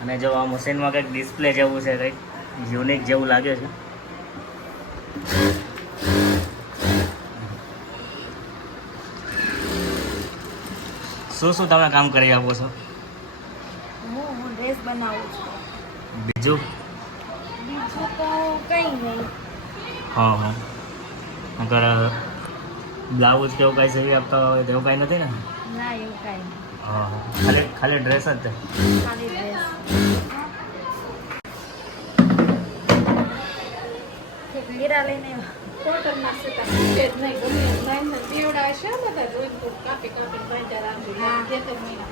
અને જો આ મશીનમાં કંઈક ડિસ્પ્લે જેવું છે, કંઈક યુનિક જેવું લાગે છે. શું શું તમે કામ કરી આપો છો? હું ડ્રેસ બનાવું છું. બીજું? બીજું તો કંઈ નહીં. હા હા. નકર બ્લાઉઝ કે એવું કાંઈ સીવી આપતા હોય તો એવું કાંઈ નથી ને? ના એવું કાંઈ નહીં. હા હા. ખાલી ખાલી ડ્રેસ જ તે? ખાલી ડ્રેસ. લીરા લઈને કોટનમાં સુતા છે જ નહીં ગમે એમ લાઈન બેવડા છે બધા જોઈને કાપી કાપીને 5-4 આપી 2-3 મહિના